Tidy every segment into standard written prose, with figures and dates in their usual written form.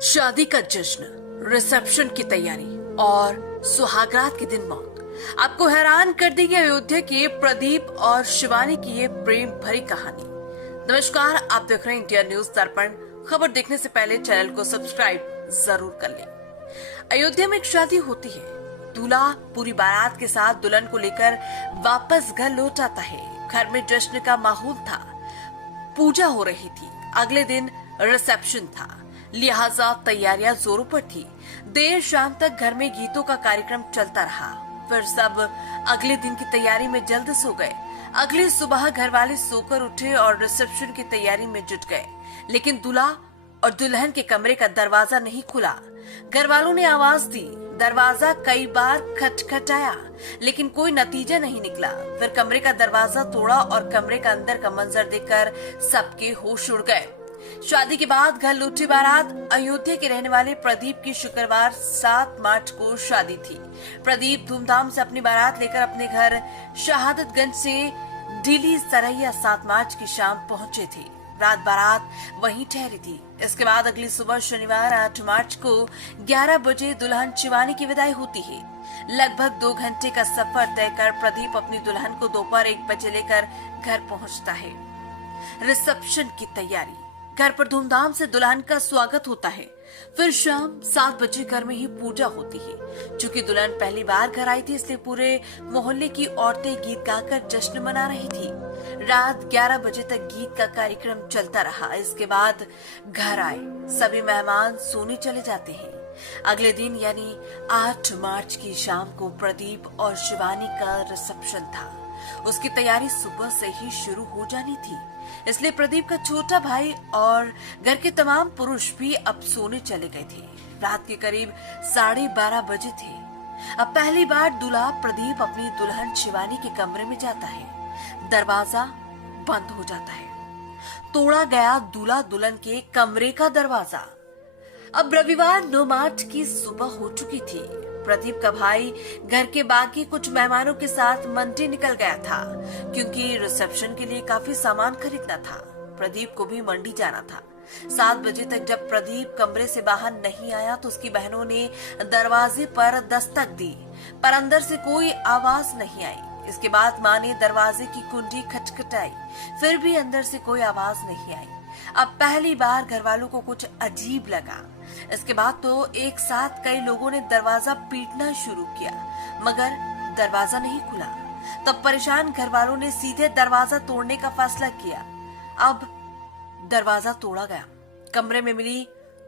शादी का जश्न, रिसेप्शन की तैयारी और सुहागरात के दिन मौत आपको हैरान कर देगी अयोध्या के प्रदीप और शिवानी की ये प्रेम भरी कहानी। नमस्कार, आप देख रहे हैं इंडिया न्यूज दर्पण। खबर देखने से पहले चैनल को सब्सक्राइब जरूर कर लें। अयोध्या में एक शादी होती है। दूल्हा पूरी बारात के साथ दुल्हन को लेकर वापस घर लौट आता है। घर में जश्न का माहौल था, पूजा हो रही थी, अगले दिन रिसेप्शन था, लिहाजा तैयारियां जोरों पर थी। देर शाम तक घर में गीतों का कार्यक्रम चलता रहा। फिर सब अगले दिन की तैयारी में जल्द सो गए। अगली सुबह घर वाले सोकर उठे और रिसेप्शन की तैयारी में जुट गए, लेकिन दूल्हा और दुल्हन के कमरे का दरवाजा नहीं खुला। घर वालों ने आवाज दी, दरवाजा कई बार खटखटाया, लेकिन कोई नतीजा नहीं निकला। फिर कमरे का दरवाजा तोड़ा और कमरे का अंदर का मंजर देखकर सबके होश उड़ गए। शादी के बाद घर लौटी बारात। अयोध्या के रहने वाले प्रदीप की शुक्रवार 7 मार्च को शादी थी। प्रदीप धूमधाम से अपनी बारात लेकर अपने घर शहादतगंज से दिल्ली सरैया 7 मार्च की शाम पहुंचे थे। रात बारात वहीं ठहरी थी। इसके बाद अगली सुबह शनिवार 8 मार्च को 11 बजे दुल्हन शिवानी की विदाई होती है। लगभग 2 घंटे का सफर तय कर प्रदीप अपनी दुल्हन को दोपहर 1 बजे लेकर घर पहुंचता है। रिसेप्शन की तैयारी, घर पर धूमधाम से दुल्हन का स्वागत होता है। फिर शाम 7 बजे घर में ही पूजा होती है। चूंकि दुल्हन पहली बार घर आई थी, इसलिए पूरे मोहल्ले की औरतें गीत गाकर जश्न मना रही थी। रात 11 बजे तक गीत का कार्यक्रम चलता रहा। इसके बाद घर आए सभी मेहमान सोने चले जाते हैं। अगले दिन यानी 8 मार्च की शाम को प्रदीप और शिवानी का रिसेप्शन था। उसकी तैयारी सुबह से ही शुरू हो जानी थी, इसलिए प्रदीप का छोटा भाई और घर के तमाम पुरुष भी अब सोने चले गए थे। रात के करीब 12:30 बजे थे। अब पहली बार दूल्हा प्रदीप अपनी दुल्हन शिवानी के कमरे में जाता है। दरवाजा बंद हो जाता है। तोड़ा गया दूल्हा दुल्हन के कमरे का दरवाजा। अब रविवार 9 मार्च की सुबह हो चुकी थी। प्रदीप का भाई घर के बाकी कुछ मेहमानों के साथ मंडी निकल गया था, क्योंकि रिसेप्शन के लिए काफी सामान खरीदना था। प्रदीप को भी मंडी जाना था। 7 बजे तक जब प्रदीप कमरे से बाहर नहीं आया तो उसकी बहनों ने दरवाजे पर दस्तक दी, पर अंदर से कोई आवाज नहीं आई। इसके बाद माँ ने दरवाजे की कुंडी खटखटाई, फिर भी अंदर से कोई आवाज नहीं आई। अब पहली बार घर वालों को कुछ अजीब लगा। इसके बाद तो एक साथ कई लोगों ने दरवाजा पीटना शुरू किया, मगर दरवाजा नहीं खुला। तब परेशान घर वालों ने सीधे दरवाजा तोड़ने का फैसला किया। अब दरवाजा तोड़ा गया। कमरे में मिली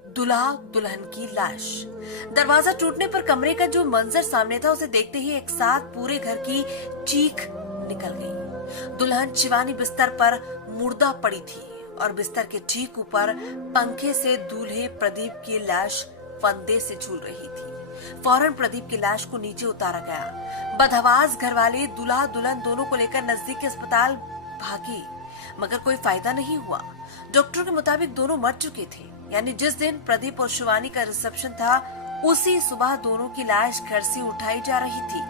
दूल्हा दुल्हन की लाश। दरवाजा टूटने पर कमरे का जो मंजर सामने था, उसे देखते ही एक साथ पूरे घर की चीख निकल गई। दुल्हन शिवानी बिस्तर पर मुर्दा पड़ी थी और बिस्तर के ठीक ऊपर पंखे से दूल्हे प्रदीप की लाश फंदे से झूल रही थी। फौरन प्रदीप की लाश को नीचे उतारा गया। बदहवास घर वाले दूल्हा दुल्हन दोनों को लेकर नजदीक के अस्पताल भागे, मगर कोई फायदा नहीं हुआ। डॉक्टर के मुताबिक दोनों मर चुके थे। यानी जिस दिन प्रदीप और शिवानी का रिसेप्शन था, उसी सुबह दोनों की लाश घर से उठाई जा रही थी।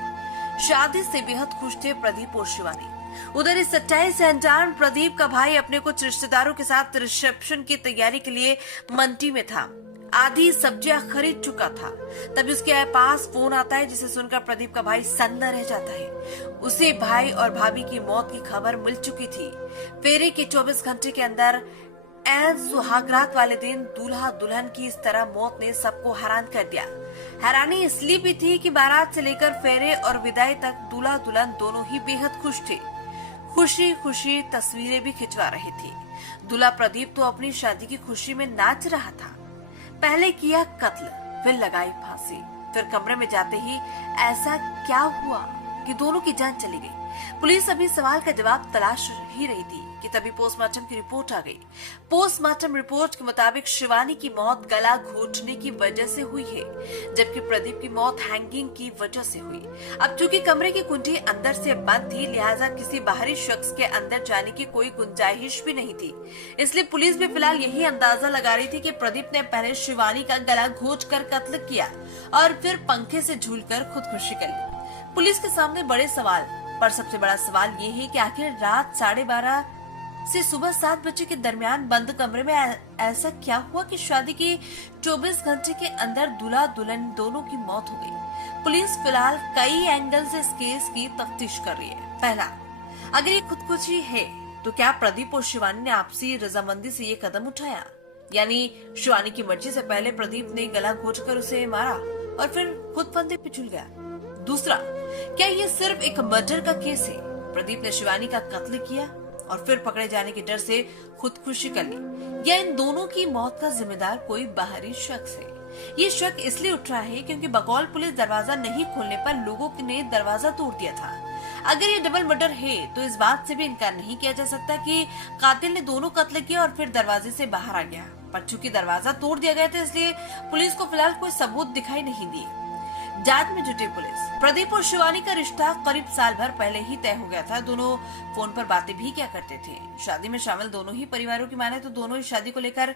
शादी से बेहद खुश थे प्रदीप और शिवानी। उधर इस सच्चाई से अनजान प्रदीप का भाई अपने कुछ रिश्तेदारों के साथ रिसेप्शन की तैयारी के लिए मंडी में था। आधी सब्जियां खरीद चुका था। तभी उसके पास फोन आता है, जिसे सुनकर प्रदीप का भाई सन्न रह जाता है। उसे भाई और भाभी की मौत की खबर मिल चुकी थी। फेरे के 24 घंटे के अंदर ऐन सुहागरात वाले दिन दूल्हा दुल्हन की इस तरह मौत ने सबको हैरान कर दिया। हैरानी इसलिए भी थी कि बारात से लेकर फेरे और विदाई तक दूल्हा दुल्हन दोनों ही बेहद खुश थे। खुशी खुशी तस्वीरें भी खिंचवा रहे थे। दूल्हा प्रदीप तो अपनी शादी की खुशी में नाच रहा था। पहले किया कत्ल, फिर लगाई फांसी। फिर कमरे में जाते ही ऐसा क्या हुआ कि दोनों की जान चली गई। पुलिस अभी सवाल का जवाब तलाश ही रही थी कि तभी पोस्टमार्टम की रिपोर्ट आ गई। पोस्टमार्टम रिपोर्ट के मुताबिक शिवानी की मौत गला घोटने की वजह से हुई है, जबकि प्रदीप की मौत हैंगिंग की वजह से हुई। अब चूंकि कमरे की कुंडी अंदर से बंद थी, लिहाजा किसी बाहरी शख्स के अंदर जाने की कोई गुंजाइश भी नहीं थी। इसलिए पुलिस भी फिलहाल यही अंदाजा लगा रही थी कि प्रदीप ने पहले शिवानी का गला घोट कर कत्ल किया और फिर पंखे से झूलकर खुदकुशी कर ली। पुलिस के सामने बड़े सवाल, पर सबसे बड़ा सवाल ये है कि आखिर रात 12:30 से सुबह 7 बजे के दरमियान बंद कमरे में ऐसा क्या हुआ कि शादी के 24 घंटे के अंदर दूल्हा दुल्हन दोनों की मौत हो गई। पुलिस फिलहाल कई एंगल से इस केस की तफ्तीश कर रही है। पहला, अगर ये खुदकुशी है तो क्या प्रदीप और शिवानी ने आपसी रजामंदी से ये कदम उठाया, यानी शिवानी की मर्जी से पहले प्रदीप ने गला घोंचकर उसे मारा और फिर खुद फंदे पे झूल गया। दूसरा, क्या ये सिर्फ एक मर्डर का केस है, प्रदीप ने शिवानी का कत्ल किया और फिर पकड़े जाने के डर से खुदकुशी कर ली, या इन दोनों की मौत का जिम्मेदार कोई बाहरी शख्स है। ये शक इसलिए उठ रहा है क्योंकि बकौल पुलिस दरवाजा नहीं खोलने पर लोगों ने दरवाजा तोड़ दिया था। अगर ये डबल मर्डर है तो इस बात से भी इनकार नहीं किया जा सकता कि कातिल ने दोनों कत्ल किया और फिर दरवाजे से बाहर आ गया, पर चूंकि दरवाजा तोड़ दिया गया था इसलिए पुलिस को फिलहाल कोई सबूत दिखाई नहीं दिए। जांच में जुटी पुलिस। प्रदीप और शिवानी का रिश्ता करीब साल भर पहले ही तय हो गया था। दोनों फोन पर बातें भी क्या करते थे। शादी में शामिल दोनों ही परिवारों की माने तो दोनों ही शादी को लेकर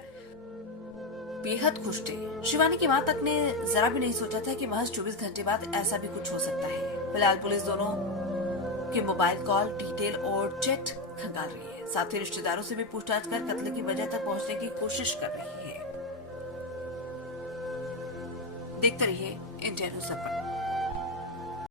बेहद खुश थे। शिवानी की मां तक ने जरा भी नहीं सोचा था कि महज 24 घंटे बाद ऐसा भी कुछ हो सकता है। फिलहाल पुलिस दोनों के मोबाइल कॉल डिटेल और चैट खंगाल रही है, साथ ही रिश्तेदारों से भी पूछताछ कर कत्ल की वजह तक पहुंचने की कोशिश कर रही है। देखते रहिए इंडिया न्यूज़।